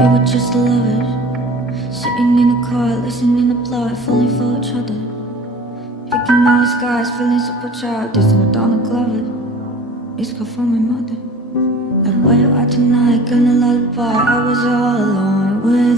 We were just lovers, sitting in a car, listening to plot, falling for each other. Picking out skies, feeling super childish. No Donna Glover, it's called from my mother. Like where you are tonight, gonna lullaby. I was all alone with